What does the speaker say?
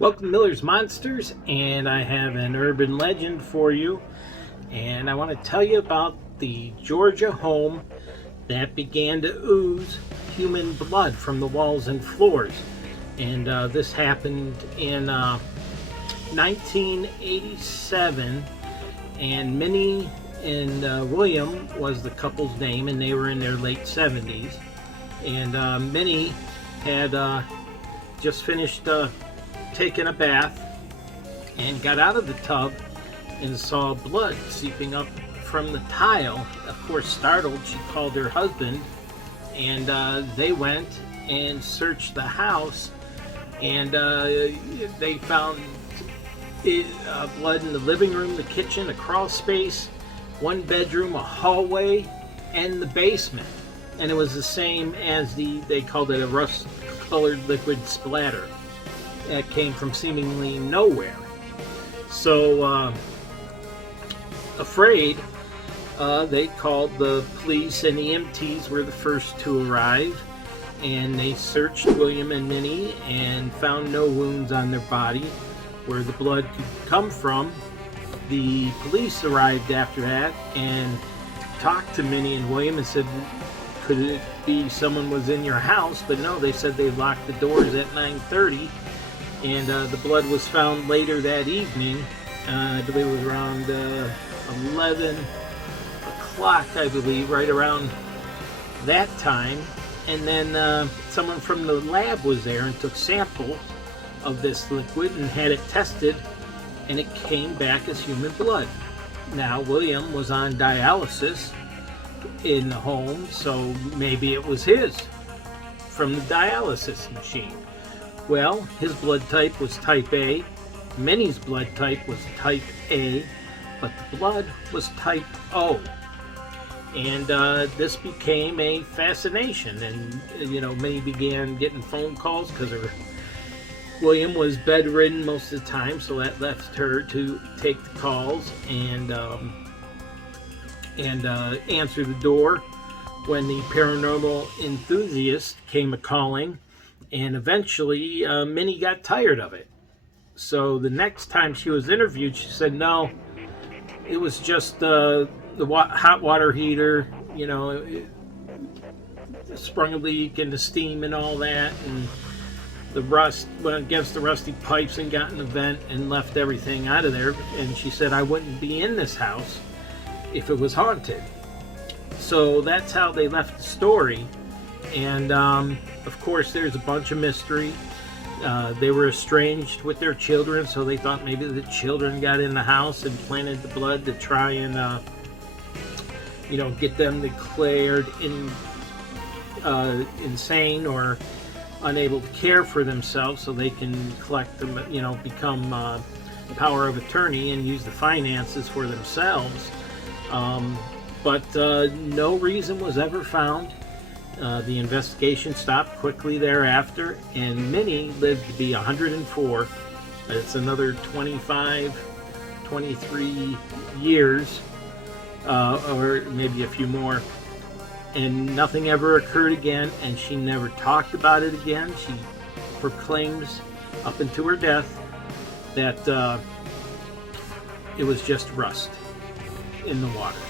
Welcome to Miller's Monsters, and I have an urban legend for you. And I want to tell you about the Georgia home that began to ooze human blood from the walls and floors. And this happened in 1987, and Minnie and William was the couple's name, and they were in their late 70s. And Minnie had just finished taking a bath and got out of the tub and saw blood seeping up from the tile. Of course, startled, she called her husband, and they went and searched the house, and they found blood in the living room, the kitchen, a crawl space, one bedroom, a hallway, and the basement. And it was the same as they called it a rust-colored liquid splatter that came from seemingly nowhere. So, afraid, they called the police, and the EMTs were the first to arrive, and they searched William and Minnie and found no wounds on their body where the blood could come from. The police arrived after that and talked to Minnie and William and said, could it be someone was in your house? But no, they said they locked the doors at 9:30, and the blood was found later that evening. I believe it was around 11 o'clock, I believe, right around that time. And then someone from the lab was there and took samples of this liquid and had it tested, and it came back as human blood. Now, William was on dialysis in the home, so maybe it was his from the dialysis machine. Well, his blood type was type A, Minnie's blood type was type A, but the blood was type O. And this became a fascination, and Minnie began getting phone calls because William was bedridden most of the time, so that left her to take the calls and answer the door when the paranormal enthusiast came a-calling, and eventually Minnie got tired of it. So the next time she was interviewed, she said, no, it was just the hot water heater, it sprung a leak and the steam and all that, and the rust went against the rusty pipes and got in the vent and left everything out of there. And she said, I wouldn't be in this house if it was haunted. So that's how they left the story. And of course, there's a bunch of mystery. They were estranged with their children, so they thought maybe the children got in the house and planted the blood to try and get them declared insane or unable to care for themselves, so they can collect them, become power of attorney and use the finances for themselves. But no reason was ever found. The investigation stopped quickly thereafter, and Minnie lived to be 104. It's another 23 years, or maybe a few more. And nothing ever occurred again, and she never talked about it again. She proclaims up into her death that it was just rust in the water.